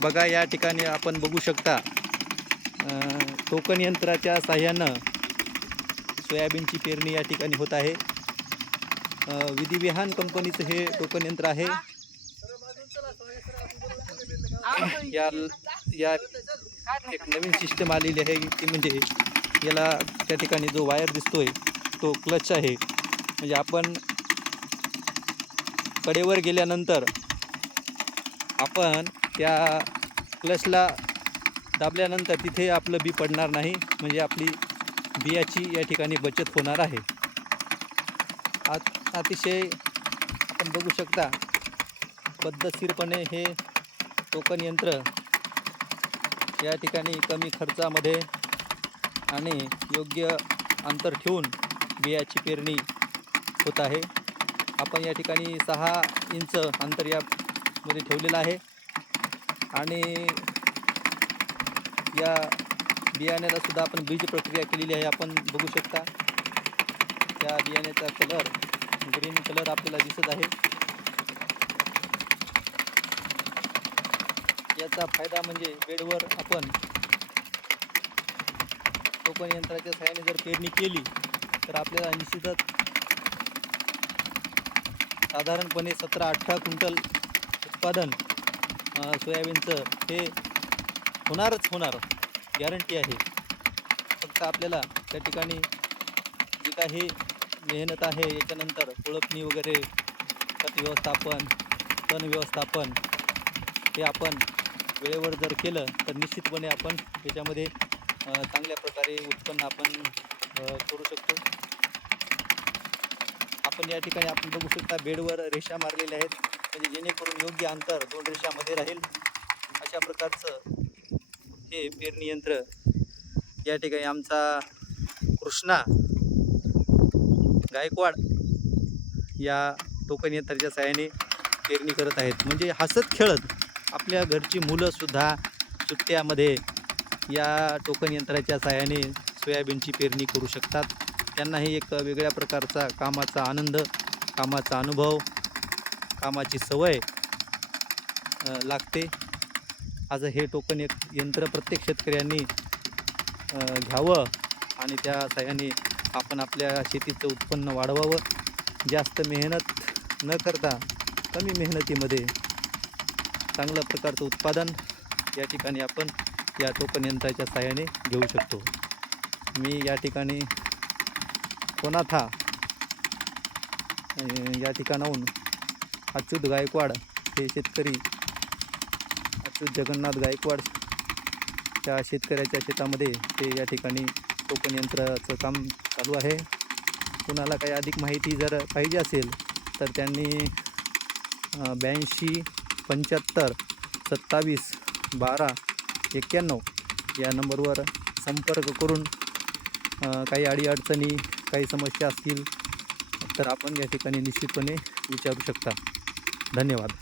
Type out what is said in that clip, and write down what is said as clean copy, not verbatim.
बघा या ठिकाणी आपण बघू शकता टोकन यंत्राच्या साह्यानं सोयाबीनची पेरणी या ठिकाणी होत आहे। विधिविहान कंपनीचं हे टोकन यंत्र आहे। या एक नवीन सिस्टम आलेली आहे ती म्हणजे याला त्या ठिकाणी जो वायर दिसतोय तो क्लच आहे। म्हणजे आपण कडेवर गेल्यानंतर आपण त्या क्लचला दाबल्यानंतर तिथे आपलं बी पडणार नाही, म्हणजे आपली बियाची या ठिकाणी बचत होणार आहे। अतिशय आपण बघू शकता पद्धतशीरपणे हे टोकन यंत्र या ठिकाणी कमी खर्चामध्ये आणि योग्य अंतर ठेवून बियाची पेरणी होत आहे। आपण या ठिकाणी 6 इंच अंतर यामध्ये ठेवलेलं आहे आणि या बियाण्याला सुद्धा आपण बीज प्रक्रिया केलेली आहे। आपण बघू शकता त्या बियाण्याचा कलर ग्रीन कलर आपल्याला दिसत आहे। याचा फायदा म्हणजे बेडवर आपण टोकन यंत्राच्या सहाय्याने जर पेरणी केली तर आपल्याला निश्चितच साधारणपणे 17-18 क्विंटल उत्पादन सोयाबीनचं हे होणार गॅरंटी आहे। फक्त आपल्याला त्या ठिकाणी जी काही मेहनत आहे याच्यानंतर कोळपणी वगैरे खत व्यवस्थापन तण व्यवस्थापन हे आपण वेळेवर जर केलं तर निश्चितपणे आपण याच्यामध्ये चांगल्या प्रकारे उत्पन्न आपण करू शकतो। आपण या ठिकाणी आपण बघू शकता बेडवर रेषा मारलेल्या आहेत, म्हणजे जेणेकरून योग्य अंतर 2 रेषामध्ये राहील अशा प्रकारचं हे पेरणी यंत्र या ठिकाणी आमचा कृष्णा गायकवाड या टोकन यंत्राच्या सहाय्याने पेरणी करत आहेत। म्हणजे हसत खेळत आपल्या घरची मुलंसुद्धा सुट्ट्यामध्ये या टोकन यंत्राच्या सहाय्याने सोयाबीनची पेरणी करू शकतात। त्यांनाही एक वेगळ्या प्रकारचा कामाचा आनंद, कामाचा अनुभव, कामाची सवय लागते। आज हे टोकन यंत्र प्रत्येक शेतकऱ्यांनी घ्यावं आणि त्या सहाय्याने आपण आपल्या शेतीचं उत्पन्न वाढवावं। जास्त मेहनत न करता कमी मेहनतीमध्ये चांगल्या प्रकारचं उत्पादन या ठिकाणी आपण या टोकन यंत्राच्या सहाय्याने घेऊ शकतो। मी या ठिकाणी कोणाथा या ठिकाणाहून अच्युत गायकवाड हे शेतकरी अच्युत जगन्नाथ गायकवाड त्या शेतकऱ्याच्या शेतामध्ये ते या ठिकाणी टोकन यंत्राचं काम चालू आहे। कुणाला काही अधिक माहिती जर पाहिजे असेल तर त्यांनी 82 75 27 12 91 या नंबरवर संपर्क करून काही अडीअडचणी काही समस्या असतील तर आपण या ठिकाणी निश्चितपणे विचारू शकता। धन्यवाद।